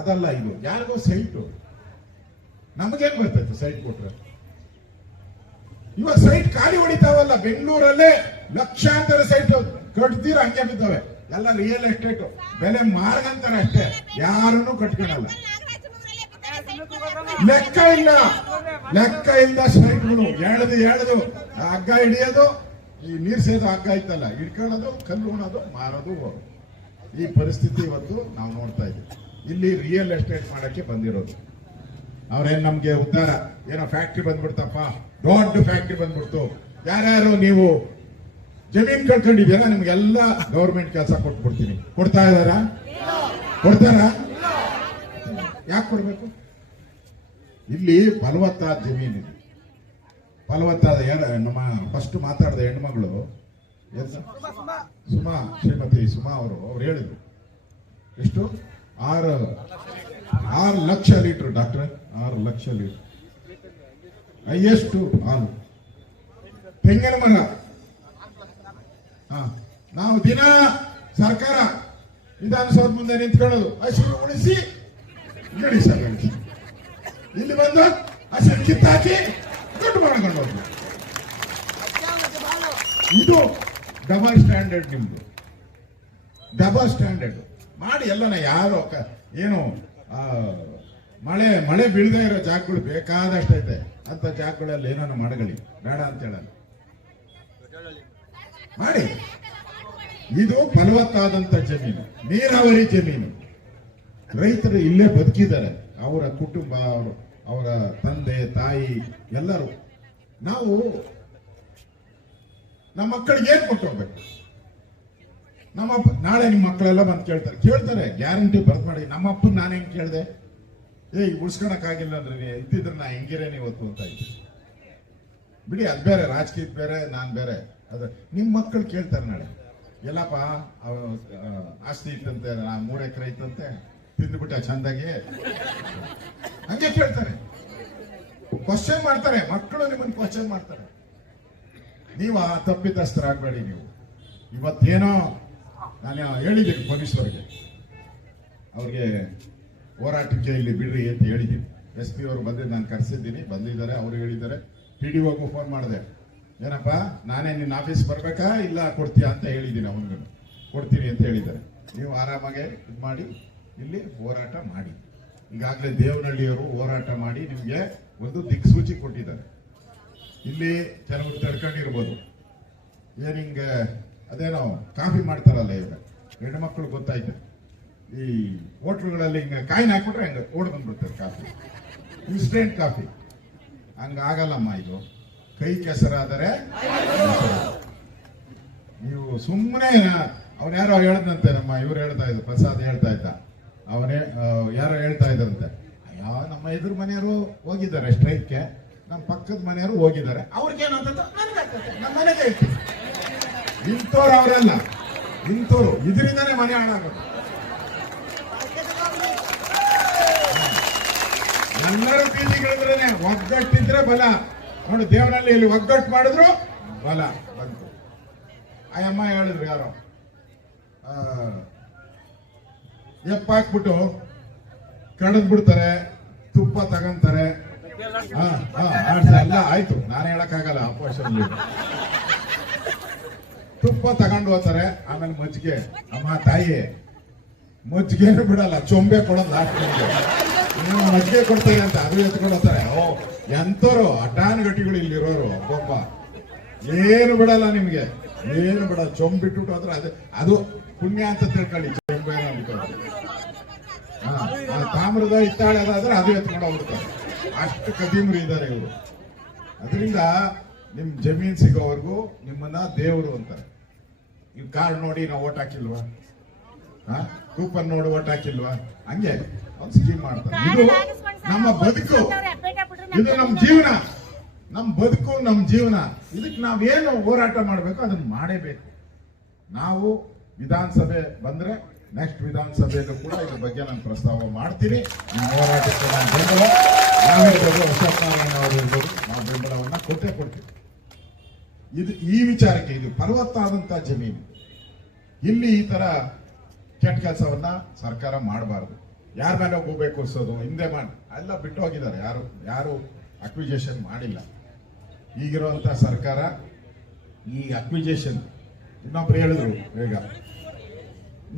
ಅದಲ್ಲ, ಇದು ಯಾರಿಗೋ ಸೈಟು. ನಮಗೇನ್ ಬರ್ತೈತೆ ಸೈಟ್ ಕೊಟ್ರೆ? ಇವಾಗ ಸೈಟ್ ಖಾಲಿ ಹೊಡಿತಾವಲ್ಲ, ಬೆಂಗಳೂರಲ್ಲೇ ಲಕ್ಷಾಂತರ ಸೈಟ್ ಕಟ್ತೀರ ಹಂಗೆ ಬಿದ್ದಾವೆ. ಎಲ್ಲ ರಿಯಲ್ ಎಸ್ಟೇಟ್ ಬೆಲೆ ಮಾರ್ಗಂತಾರೆ ಅಷ್ಟೇ, ಯಾರನ್ನು ಕಟ್ಕೊಳಲ್ಲ. ಲೆಕ್ಕ ಇಲ್ಲದ ಸೈಟ್ಗಳು ಎಳೆದು ಹಗ್ಗ ಹಿಡಿಯೋದು, ಈ ನೀರ್ ಸೇದು ಹಗ್ಗ ಇತ್ತಲ್ಲ ಹಿಡ್ಕೊಳ್ಳೋದು, ಕಲ್ಲು ಉಣೋದು, ಮಾರೋದು. ಈ ಪರಿಸ್ಥಿತಿ ಇವತ್ತು ನಾವು ನೋಡ್ತಾ ಇದ್ದೀವಿ. ಇಲ್ಲಿ ರಿಯಲ್ ಎಸ್ಟೇಟ್ ಮಾಡಕ್ಕೆ ಬಂದಿರೋದು. ಅವ್ರೇನ್ ನಮ್ಗೆ ಉದ್ಧಾರ ಏನೋ ಫ್ಯಾಕ್ಟ್ರಿ ಬಂದ್ಬಿಡ್ತಪ್ಪ, ದೊಡ್ಡ ಫ್ಯಾಕ್ಟ್ರಿ ಬಂದ್ಬಿಡ್ತು, ಯಾರ್ಯಾರು ನೀವು ಜಮೀನ್ ಕಳ್ಕೊಂಡಿದ್ದೀರಾ ನಿಮ್ಗೆಲ್ಲ ಗೌರ್ಮೆಂಟ್ ಕೆಲಸ ಕೊಟ್ಬಿಡ್ತೀನಿ. ಕೊಡ್ತಾರ? ಯಾಕೆ ಕೊಡ್ಬೇಕು? ಇಲ್ಲಿ ಫಲವತ್ತಾದ ಜಮೀನಿದೆ, ಫಲವತ್ತಾದ ನಮ್ಮ ಫಸ್ಟ್ ಮಾತಾಡಿದ ಹೆಣ್ಮಗಳು ಶ್ರೀಮತಿ ಸುಮಾ ಅವರು ಹೇಳಿದ್ರು, ಎಷ್ಟು 6 lakh litre doctor, 6 lakh litre highest ಹಾಲು. ತೆಂಗಿನ ಮರ ನಾವು ದಿನ ಸರ್ಕಾರ ವಿಧಾನಸೌಧ ಮುಂದೆ ನಿಂತ್ಕೊಳ್ಳೋದು, ಹಸಿರು ಉಳಿಸಿ ಗಳಿಸಿ, ಇಲ್ಲಿ ಬಂದು ಹಸಿರು ಕಿತ್ತಾಕಿ ದುಡ್ಡು ಮಾಡ್ಕೊಂಡು ಹೋಗ್ತೀವಿ. ಇದು ಡಬಲ್ ಸ್ಟ್ಯಾಂಡರ್ಡ್. ನಿಮ್ದು ಡಬಲ್ ಸ್ಟ್ಯಾಂಡರ್ಡ್ ಮಾಡಿ ಎಲ್ಲನ ಯಾರು ಏನು ಮಳೆ ಬೀಳದೇ ಇರೋ ಜಾಗಗಳು ಬೇಕಾದಷ್ಟೈತೆ, ಅಂತ ಜಾಗಗಳಲ್ಲಿ ಏನೋ ಮಾಡಗಳಿ, ಬೇಡ ಅಂತ ಹೇಳಲ್ಲ, ಮಾಡಿ. ಇದು ಫಲವತ್ತಾದಂತ ಜಮೀನು, ನೀರಾವರಿ ಜಮೀನು. ರೈತರು ಇಲ್ಲೇ ಬದುಕಿದ್ದಾರೆ, ಅವರ ಕುಟುಂಬ, ಅವರ ತಂದೆ ತಾಯಿ ಎಲ್ಲರೂ. ನಾವು ನಮ್ಮ ಮಕ್ಕಳಿಗೆ ಏನ್ ಕೊಟ್ಟು ಹೋಗ್ಬೇಕು? ನಮ್ಮಪ್ಪ ನಾಳೆ ನಿಮ್ಮ ಮಕ್ಕಳೆಲ್ಲ ಬಂದು ಕೇಳ್ತಾರೆ ಗ್ಯಾರಂಟಿ ಬರ್ದ್ ಮಾಡಿ. ನಮ್ಮಪ್ಪನ ನಾನು ಹೆಂಗ್ ಕೇಳ್ದೆ, ಉಳ್ಸ್ಕೊಳಕ್ ಆಗಿಲ್ಲ ಅಂದ್ರೆ ಇದ್ದಿದ್ರೆ ನಾ ಹೆಂಗಿರೇನೆ ಇವತ್ತು ಅಂತ ಇದ್ದೆ. ಬಿಡಿ, ಅದ್ ಬೇರೆ, ರಾಜಕೀಯದ ಬೇರೆ, ನಾನ್ ಬೇರೆ. ಅದ ನಿಮ್ ಮಕ್ಕಳು ಕೇಳ್ತಾರೆ ನಾಳೆ, ಎಲ್ಲಪ್ಪ ಆಸ್ತಿ ಇತ್ತಂತೆ, 3 ಎಕರೆ ಇತ್ತಂತೆ, ತಿಂದ್ಬಿಟ್ಟ ಚಂದಾಗಿ, ಹಂಗೆ ಕೇಳ್ತಾರೆ, ಕ್ವಶನ್ ಮಾಡ್ತಾರೆ ಮಕ್ಕಳು. ನಿಮ್ಮನ್ನ ಕ್ವಶನ್ ಮಾಡ್ತಾರೆ. ನೀವು ತಪ್ಪಿತಸ್ಥರಾಗಬೇಡಿ. ನೀವು ಇವತ್ತೇನೋ ನಾನು ಹೇಳಿದ್ದೀನಿ ಪೊಲೀಸರಿಗೆ, ಅವ್ರಿಗೆ ಹೋರಾಟಕ್ಕೆ ಇಲ್ಲಿ ಬಿಡ್ರಿ ಅಂತ ಹೇಳಿದ್ದೀನಿ. SP ಅವರು ಬಂದಿದ್ದು ನಾನು ಕರೆಸಿದ್ದೀನಿ, ಬಂದಿದ್ದಾರೆ, ಅವರು ಹೇಳಿದ್ದಾರೆ. PDOಗೂ ಫೋನ್ ಮಾಡಿದೆ, ಏನಪ್ಪ ನಾನೇ ನಿನ್ನ ಆಫೀಸ್ ಬರ್ಬೇಕಾ ಇಲ್ಲ ಕೊಡ್ತೀಯಾ ಅಂತ ಹೇಳಿದ್ದೀನಿ. ಅವನಿಗೂ ಕೊಡ್ತೀನಿ ಅಂತ ಹೇಳಿದ್ದಾರೆ. ನೀವು ಆರಾಮಾಗೆ ಇದು ಮಾಡಿ ಇಲ್ಲಿ ಹೋರಾಟ ಮಾಡಿ. ಈಗಾಗಲೇ ದೇವನಹಳ್ಳಿಯವರು ಹೋರಾಟ ಮಾಡಿ ನಿಮಗೆ ಒಂದು ದಿಕ್ಸೂಚಿ ಕೊಟ್ಟಿದ್ದಾರೆ. ಇಲ್ಲಿ ಕೆಲವರು ತಡ್ಕೊಂಡಿರ್ಬೋದು, ಹಿಂಗ ಅದೇನೋ ಕಾಫಿ ಮಾಡ್ತಾರಲ್ಲ, ಈಗ ಹೆಣ್ಮಕ್ಳು ಗೊತ್ತಾಯ್ತು, ಈ ಹೋಟ್ಲುಗಳಲ್ಲಿ ಹಿಂಗ ಕಾಯಿನ ಹಾಕ್ಬಿಟ್ರೆ ಹಂಗ ಓಡ್ ಬಂದ್ಬಿಡ್ತಾರೆ ಕಾಫಿ, ಇನ್ಸ್ಟೆಂಟ್ ಕಾಫಿ. ಹಂಗಾಗಲ್ಲಮ್ಮ, ಇದು ಕೈ ಕೆಸರಾದರೆ. ನೀವು ಸುಮ್ಮನೆ ಅವನ್ ಯಾರೋ ಹೇಳ್ದಂತೆ, ಇವ್ರು ಹೇಳ್ತಾ ಇದ್ರು, ಪ್ರಸಾದ್ ಹೇಳ್ತಾ ಇದ್ದ, ಅವನೇ ಯಾರೋ ಹೇಳ್ತಾ ಇದ್ರಂತೆ, ನಮ್ಮ ಎದುರು ಮನೆಯವರು ಹೋಗಿದ್ದಾರೆ ಸ್ಟ್ರೈಕ್ಗೆ, ನಮ್ಮ ಪಕ್ಕದ ಮನೆಯವರು ಹೋಗಿದ್ದಾರೆ, ಅವ್ರಿಗೇನಂತ ನಮ್ಮ ಮನೆಗೆ ಇತ್ತು. ಇಂಥವ್ರು ಅವರೆಲ್ಲ, ಇಂಥವ್ರು ಇದರಿಂದಾನೇ ಮನೆ ಹಾಳಾಗೋದು. ಎಲ್ಲರೂ ಬೀದಿಗಳಿದ್ರೇನೆ, ಒಗ್ಗಟ್ಟಿದ್ರೆ ಬಲ. ನೋಡಿ ದೇವನಲ್ಲಿ ಇಲ್ಲಿ ಒಗ್ಗಟ್ಟು ಮಾಡಿದ್ರು ಬಲ ಬಂತು. ಅಯ್ಯಮ್ಮ ಹೇಳಿದ್ರು, ಯಾರೋ ಎಪ್ಪ ಹಾಕ್ಬಿಟ್ಟು ಕಡದ್ ಬಿಡ್ತಾರೆ, ತುಪ್ಪ ತಗೊಂತಾರೆ. ಎಲ್ಲ ಆಯ್ತು, ನಾನು ಹೇಳಕ್ಕಾಗಲ್ಲ, ಅಪೋಷನ್. ತುಪ್ಪ ತಗೊಂಡು ಹೋಗ್ತಾರೆ, ಆಮೇಲೆ ಮಜ್ಜಿಗೆ. ಅಮ್ಮ ತಾಯಿ ಮಜ್ಜಿಗೆನೂ ಬಿಡಲ್ಲ, ಚೊಂಬೆ ಕೊಡೋದು ಲಾಸ್ಟ್ ಮಜ್ಜಿಗೆ ಕೊಡ್ತಾರೆ ಅಂತ ಅದು ಎತ್ಕೊಂಡು ಹೋಗ್ತಾರೆ. ಎಂತವ್ರು ಅಡ್ಡಾನ್ ಗಟ್ಟಿಗಳು ಇಲ್ಲಿರೋರು, ಒಬ್ಬೊಬ್ಬ ಏನು ಬಿಡಲ್ಲ ನಿಮ್ಗೆ, ಏನು ಬಿಡಲ್ಲ. ಚೊಂಬಿಟ್ಟು ಹೋದ್ರೆ ಅದು ಪುಣ್ಯ ಅಂತ ತಿಳ್ಕೊಳ್ಳಿ. ಚೊಂಬೆ ತಾಮ್ರದ ಇತ್ತಾಳೆ ಅದಾದ್ರೆ ಅದು ಎತ್ಕೊಂಡು ಹೋಗ್ಬಿಡ್ತಾರೆ. ಅಷ್ಟು ಕದೀಮ್ರು ಇದ್ದಾರೆ ಇವರು. ಅದರಿಂದ ನಿಮ್ ಜಮೀನ್ ಸಿಗೋವರೆಗೂ ನಿಮ್ಮನ್ನ ದೇವರು ಅಂತಾರೆ. ಈ ಕಾರ್ಡ್ ನೋಡಿ ನಾವು ಓಟ್ ಹಾಕಿಲ್ವಾ, ಕೂಪನ್ ನೋಡಿ ಓಟ್ ಹಾಕಿಲ್ವಾ, ಹಂಗೆ ಒಂದು ಸ್ಕೀಮ್ ಮಾಡ್ತಾರೆ. ಇದು ನಮ್ಮ ಬದುಕು, ಇದು ನಮ್ಮ ಜೀವನ, ನಮ್ಮ ಬದುಕು, ನಮ್ಮ ಜೀವನ. ಇದಕ್ಕೆ ನಾವೇನು ಹೋರಾಟ ಮಾಡಬೇಕು ಅದನ್ನ ಮಾಡೇಬೇಕು. ನಾವು ವಿಧಾನಸಭೆ ಬಂದ್ರೆ ನೆಕ್ಸ್ಟ್ ವಿಧಾನಸಭೆಯಲ್ಲೂ ಕೂಡ ಇದ್ರ ಬಗ್ಗೆ ನಾನು ಪ್ರಸ್ತಾವ ಮಾಡ್ತೀನಿ. ನಿಮ್ಮ ಹೋರಾಟಕ್ಕೆ ನಾನು ಬೆಂಬಲ, ನಾವಿರ್ಬೋದು, ಅಶೋಕ್ ನಾರಾಯಣ ಅವರು ಇರ್ಬೋದು, ನಾವು ಬೆಂಬಲವನ್ನ ಕೊಟ್ಟೇ ಕೊಡ್ತೀವಿ. ಇದು ಈ ವಿಚಾರಕ್ಕೆ, ಇದು ಫಲವತ್ತಾದಂತಹ ಜಮೀನು. ಇಲ್ಲಿ ಈ ತರ ಕೆಟ್ಟ ಕೆಲಸವನ್ನ ಸರ್ಕಾರ ಮಾಡಬಾರದು. ಯಾರ ಮೇಲೆ ಗೂಬೆ ಕೂರಿಸೋದು ಹಿಂದೆ ಮಾಡಿ ಎಲ್ಲ ಬಿಟ್ಟು ಹೋಗಿದ್ದಾರೆ. ಯಾರು ಅಕ್ವಿಜೇಷನ್ ಮಾಡಿಲ್ಲ. ಈಗಿರುವಂತ ಸರ್ಕಾರ ಈ ಅಕ್ವಿಜೇಷನ್ ಇನ್ನೊಬ್ರು ಹೇಳಿದ್ರು ಈಗ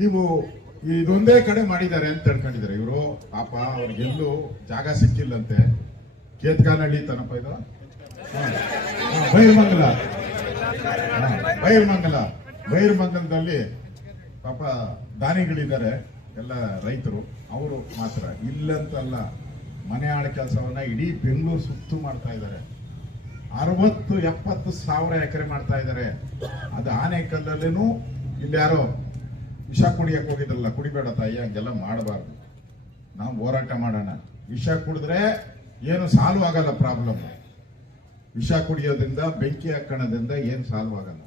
ನೀವು ಇದೊಂದೇ ಕಡೆ ಮಾಡಿದ್ದಾರೆ ಅಂತ ತಿಳ್ಕೊಂಡಿದ್ದಾರೆ ಇವರು. ಪಾಪ ಅವ್ರಿಗೆಲ್ಲೂ ಜಾಗ ಸಿಕ್ಕಿಲ್ಲಂತೆ. ಕೇತ್ಕಾನಹಳ್ಳಿ ತನಪ ಇದು ಬೈರ್ಮಂಗಲದಲ್ಲಿ ಪಾಪ ದಾನಿಗಳಿದ್ದಾರೆ, ಎಲ್ಲ ರೈತರು. ಅವರು ಮಾತ್ರ ಇಲ್ಲಂತಲ್ಲ, ಮನೆ ಆಳ ಕೆಲಸವನ್ನ ಇಡೀ ಬೆಂಗಳೂರು ಸುತ್ತು ಮಾಡ್ತಾ ಇದ್ದಾರೆ. 60-70 ಸಾವಿರ ಎಕರೆ ಮಾಡ್ತಾ ಇದ್ದಾರೆ. ಅದು ಆನೆಕಲ್ಲಲ್ಲೇನು ಇಲ್ಲಿ ಯಾರೋ ವಿಷ ಕುಡಿಯಕ್ಕೆ ಹೋಗಿದ್ರಲ್ಲ, ಕುಡಿಬೇಡ ತಾಯಿ, ಹಂಗೆಲ್ಲ ಮಾಡಬಾರ್ದು. ನಾವು ಹೋರಾಟ ಮಾಡೋಣ. ವಿಷ ಕುಡಿದ್ರೆ ಏನು ಸಾಲ್ವ್ ಆಗಲ್ಲ ಪ್ರಾಬ್ಲಮ್. ವಿಷ ಕುಡಿಯೋದ್ರಿಂದ, ಬೆಂಕಿ ಹಾಕೋದ್ರಿಂದ ಏನು ಸಾಲ್ವ್ ಆಗಲ್ಲ.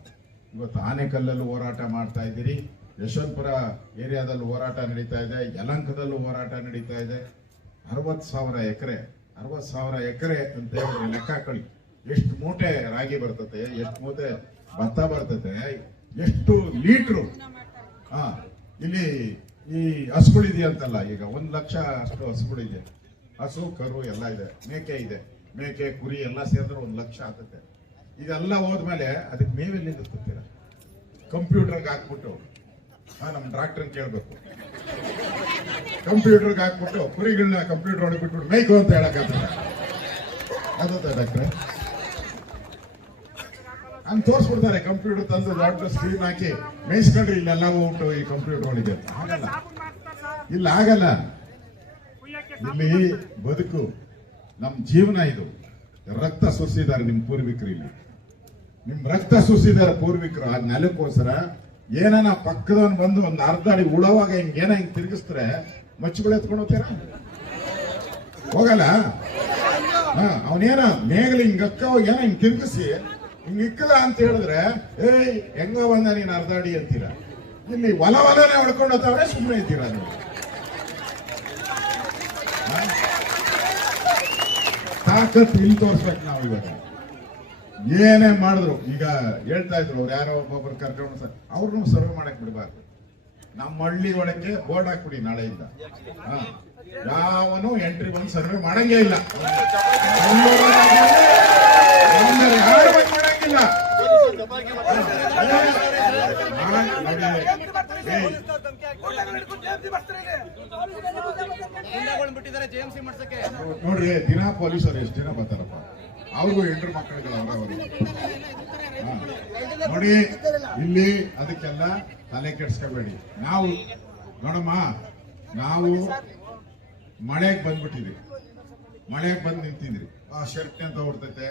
ಇವತ್ತು ಆನೆಕಲ್ಲಲ್ಲೂ ಹೋರಾಟ ಮಾಡ್ತಾ ಇದ್ದೀರಿ, ಯಶವಂತಪುರ ಏರಿಯಾದಲ್ಲೂ ಹೋರಾಟ ನಡೀತಾ ಇದೆ, ಯಲಂಕದಲ್ಲೂ ಹೋರಾಟ ನಡೀತಾ ಇದೆ. 60,000 ಎಕರೆ ಅಂತ ಹೇಳಿ ಲೆಕ್ಕ ಹಾಕೊಳ್ಳಿ. ಎಷ್ಟು ಮೂಟೆ ರಾಗಿ ಬರ್ತತೆ, ಎಷ್ಟು ಮೂಟೆ ಭತ್ತ ಬರ್ತತೆ, ಎಷ್ಟು ಲೀಟ್ರು. ಇಲ್ಲಿ ಈ ಹಸುಗಳಿದೆಯಂತಲ್ಲ, ಈಗ 1 ಲಕ್ಷ ಅಷ್ಟು ಹಸುಗಳಿದೆ. ಹಸು ಕರು ಎಲ್ಲ ಇದೆ, ಮೇಕೆ ಕುರಿ ಎಲ್ಲ ಸೇರಿದ್ರೆ 1 ಲಕ್ಷ ಆಗ್ತದೆ. ಇದೆಲ್ಲ ಹೋದ್ಮೇಲೆ ಅದಕ್ಕೆ ಮೇವೆಲ್ಲಿ ಗೊತ್ತಿರ ಕಂಪ್ಯೂಟರ್ಗೆ ಹಾಕ್ಬಿಟ್ಟು, ನಮ್ಮ ಡಾಕ್ಟರ್ ಕೇಳ್ಬೇಕು, ಕಂಪ್ಯೂಟರ್ಗೆ ಹಾಕ್ಬಿಟ್ಟು ಕುರಿಗಳನ್ನ ಕಂಪ್ಯೂಟರ್ ಒಳಗೆ ಬಿಟ್ಬಿಟ್ಟು ಮೇಯ್ಕು ಅಂತ ಹೇಳಕ್ಕಾಗ್ತದೆ. ಅದ ಡಾಕ್ಟ್ರೆ ಹಂಗೆ ತೋರಿಸ್ಬಿಡ್ತಾರೆ. ಕಂಪ್ಯೂಟರ್ ತಂದು ದೊಡ್ಡ ಸ್ಕ್ರೀನ್ ಹಾಕಿ ಮೇಯಿಸ್ಕೊಂಡ್ರೆ ಇಲ್ಲೆಲ್ಲ ಉಂಟು ಈ ಕಂಪ್ಯೂಟರ್ ಒಳಗೆ. ಆಗಲ್ಲ, ಇಲ್ಲ ಆಗಲ್ಲ. ಇಲ್ಲಿ ಬದುಕು, ನಮ್ಮ ಜೀವನ ಇದು. ರಕ್ತ ಸುರಿಸಿದ್ದಾರೆ ನಿಮ್ಮ ಪೂರ್ವಿಕರು, ಇಲ್ಲಿ ನಿಮ್ ರಕ್ತ ಸುರಿಸಿದ್ದಾರೆ ಪೂರ್ವಿಕರು. ಆ ನೆಲಕ್ಕೋಸ್ಕರ ಏನಾನ ಪಕ್ಕದವನ್ ಬಂದು ಒಂದು ಅರ್ಧ ಅಡಿ ಉಳೋವಾಗ ಹಿಂಗ್ ತಿರುಗಿಸ್ತಾರೆ, ಮಚ್ಚಿಗಳು ಎತ್ಕೊಂಡು ಹೋಗ್ತೀರಾ? ಹೋಗಲ್ಲ. ಅವನೇನ ಮೇಗಲಿ ಹಿಂಗಕ್ಕ ಏನೋ ಹಿಂಗ್ ತಿರುಗಿಸಿ ಹಿಂಗ್ ಇಕ್ಕದ ಅಂತ ಹೇಳಿದ್ರೆ, ಏಯ್ ಹೆಂಗ ಬಂದ ನೀನ್ ಅರ್ಧ ಅಡಿ ಅಂತೀರ. ಇಲ್ಲಿ ಹೊಲನೇ ಹೊಡ್ಕೊಂಡು ಹೋಗ್ತಾವ್ರೆ, ಸುಮ್ಮನೆ ಇದ್ದೀರಾ ನೀವು. ತಾಕತ್ ಇಲ್ಲಿ ತೋರಿಸ್ಬೇಕು ನಾವು. ಇವಾಗ ಏನೇ ಮಾಡಿದ್ರು, ಈಗ ಹೇಳ್ತಾ ಇದ್ರು ಅವ್ರು ಯಾರೋ ಒಬ್ಬೊಬ್ರು ಕರ್ಕೊಂಡು ಅವ್ರನ್ನೂ ಸರ್ವೆ ಮಾಡಕ್ ಬಿಡಬಾರ್ದು. ನಮ್ಮ ಹಳ್ಳಿ ಒಳಗೆ ಬೋರ್ಡ್ ಹಾಕ್ಬಿಡಿ ನಾಳೆಯಿಂದ. ಯಾವನು ಎಂಟ್ರಿ ಬಂದು ಸರ್ವೆ ಮಾಡಂಗೇ ಇಲ್ಲ, ಯಾರು ಬಂದು ಮಾಡಂಗಿಲ್ಲ. ನೋಡ್ರಿ, ದಿನ ಪೊಲೀಸರು ಎಷ್ಟು ದಿನ ಬರ್ತಾರಪ್ಪ, ಅವ್ರಿಗೂ 8 ಮಕ್ಕಳುಗಳು ಅವರವರು. ನೋಡಿ ಇಲ್ಲಿ ಅದಕ್ಕೆಲ್ಲ ತಲೆ ಕೆಡ್ಸ್ಕೋಬೇಡಿ. ನಾವು ನೋಡಮ್ಮ, ನಾವು ಮಳೆಗೆ ಬಂದ್ಬಿಟ್ಟಿದ್ವಿ, ಮಳೆಗೆ ಬಂದು ನಿಂತಿದ್ರಿ. ಆ ಶರ್ಟ್ ಅಂತ ಹೊಡ್ತೈತೆ,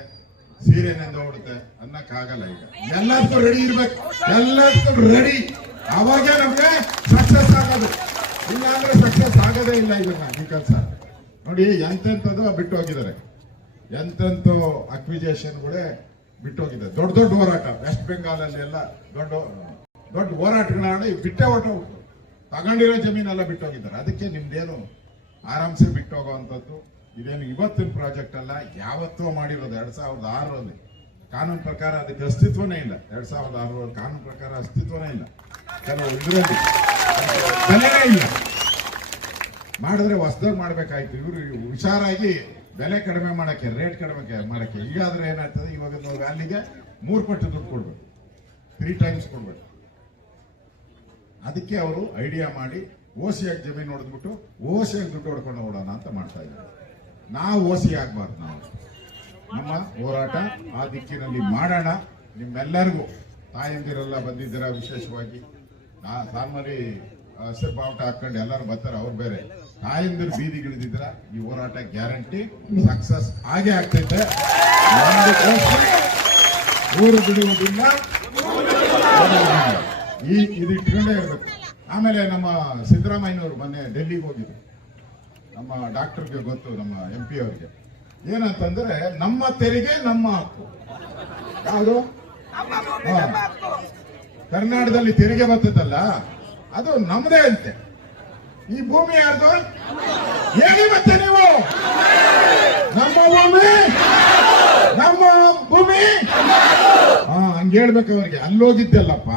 ಸೀರೆನೆಂದ ಹೊಡುತ್ತೆ ಅನ್ನಕ್ಕಾಗಲ್ಲ. ಈಗ ಎಲ್ಲದಕ್ಕೂ ರೆಡಿ ಇರ್ಬೇಕು, ಎಲ್ಲದಕ್ಕೂ ರೆಡಿ. ಅವಾಗೇ ನಮ್ಗೆ ಸಕ್ಸಸ್ ಆಗೋದು, ಇಲ್ಲಾಂದ್ರೆ ಸಕ್ಸಸ್ ಆಗೋದೇ ಇಲ್ಲ. ಇದನ್ನ ಈ ಕೆಲಸ ನೋಡಿ, ಎಂತೆಂಥದ್ದು ಬಿಟ್ಟು ಹೋಗಿದ್ದಾರೆ, ಎಂತೆಂಥ ಅಕ್ವಿಜೇಷನ್ಗಳೇ ಬಿಟ್ಟು ಹೋಗಿದ್ದಾರೆ. ದೊಡ್ಡ ಹೋರಾಟ ವೆಸ್ಟ್ ಬೆಂಗಾಲಲ್ಲಿ ಎಲ್ಲ ದೊಡ್ಡ ಹೋರಾಟಗಳನ್ನ ಬಿಟ್ಟೇ ಹೊರಟೋಗ್ತು. ತಗೊಂಡಿರೋ ಜಮೀನೆಲ್ಲ ಬಿಟ್ಟು ಹೋಗಿದ್ದಾರೆ. ಅದಕ್ಕೆ ನಿಮ್ದೇನು ಆರಾಮ್ಸೆ ಬಿಟ್ಟು ಹೋಗುವಂಥದ್ದು ಇದೇನು ಇವತ್ತಿನ ಪ್ರಾಜೆಕ್ಟ್ ಅಲ್ಲ, ಯಾವತ್ತೂ ಮಾಡಿರೋದು. 2006ರಲ್ಲಿ ಕಾನೂನು ಪ್ರಕಾರ ಅದಕ್ಕೆ ಅಸ್ತಿತ್ವನೇ ಇಲ್ಲ. 2006 ಕಾನೂನು ಪ್ರಕಾರ ಅಸ್ತಿತ್ವನೇ ಇಲ್ಲ. ಕೆಲವು ಇದರಲ್ಲಿ ಬೆಲೆನೇ ಇಲ್ಲ. ಮಾಡಿದ್ರೆ ಹೊಸದಾಗಿ ಮಾಡ್ಬೇಕಾಯ್ತು. ಇವರು ಹುಷಾರಾಗಿ ಬೆಲೆ ಕಡಿಮೆ ಮಾಡಕ್ಕೆ, ರೇಟ್ ಕಡಿಮೆ ಮಾಡಕ್ಕೆ. ಈಗಾದ್ರೆ ಏನಾಗ್ತದೆ, ಇವಾಗ ಅಲ್ಲಿಗೆ 3 ಪಟ್ಟು ದುಡ್ಡು ಕೊಡ್ಬೇಕು, 3 ಟೈಮ್ಸ್ ಕೊಡ್ಬೇಕು. ಅದಕ್ಕೆ ಅವರು ಐಡಿಯಾ ಮಾಡಿ ಓಸಿಯಾಗಿ ಜಮೀನು ಹೊಡೆದ್ಬಿಟ್ಟು ಓಸಿಯಾಗಿ ದುಡ್ಡು ಹೊಡ್ಕೊಂಡು ಓಡೋಣ ಅಂತ ಮಾಡ್ತಾ ಇದ್ದಾರೆ. ನಾವು ಓಸಿ ಆಗ್ಬಾರ್ದು. ನಾವು ನಮ್ಮ ಹೋರಾಟ ಆ ದಿಕ್ಕಿನಲ್ಲಿ ಮಾಡೋಣ. ನಿಮ್ಮೆಲ್ಲರಿಗೂ ತಾಯಂದಿರೆಲ್ಲ ಬಂದಿದ್ದೀರಾ, ವಿಶೇಷವಾಗಿ ಸಾಮಾನ್ಯ ಹಸಿರು ಬಾವುಟ ಹಾಕೊಂಡು ಎಲ್ಲರೂ ಬರ್ತಾರೆ. ಅವ್ರು ಬೇರೆ ತಾಯಂದಿರು ಬೀದಿಗಿಳಿದಿದ್ರ ಈ ಹೋರಾಟ ಗ್ಯಾರಂಟಿ ಸಕ್ಸಸ್ ಆಗೇ ಆಗ್ತೈತೆ. ಊರು ಬಿಡುವುದಿಲ್ಲ, ಇದು ಇಟ್ಕೊಂಡೇ ಇರ್ಬೇಕು. ಆಮೇಲೆ ನಮ್ಮ ಸಿದ್ದರಾಮಯ್ಯನವರು ಮೊನ್ನೆ ಡೆಲ್ಲಿಗೆ ಹೋಗಿದ್ರು. ನಮ್ಮ ಡಾಕ್ಟರ್ಗೆ ಗೊತ್ತು, ನಮ್ಮ MP ಅವರಿಗೆ. ಏನಂತಂದ್ರೆ ನಮ್ಮ ತೆರಿಗೆ ನಮ್ಮ ಹಕ್ಕು. ಯಾವುದು ಕರ್ನಾಟಕದಲ್ಲಿ ತೆರಿಗೆ ಬರ್ತದಲ್ಲ, ಅದು ನಮ್ಮದೇ ಅಂತೆ. ಈ ಭೂಮಿ ಯಾರ್ದು ಹೇಳಿ ಮತ್ತೆ ನೀವು? ನಮ್ಮ ಭೂಮಿ ಹಂಗೆ ಹೇಳ್ಬೇಕು ಅವ್ರಿಗೆ. ಅಲ್ಲೋಗಿದ್ದೆಲ್ಲಪ್ಪ,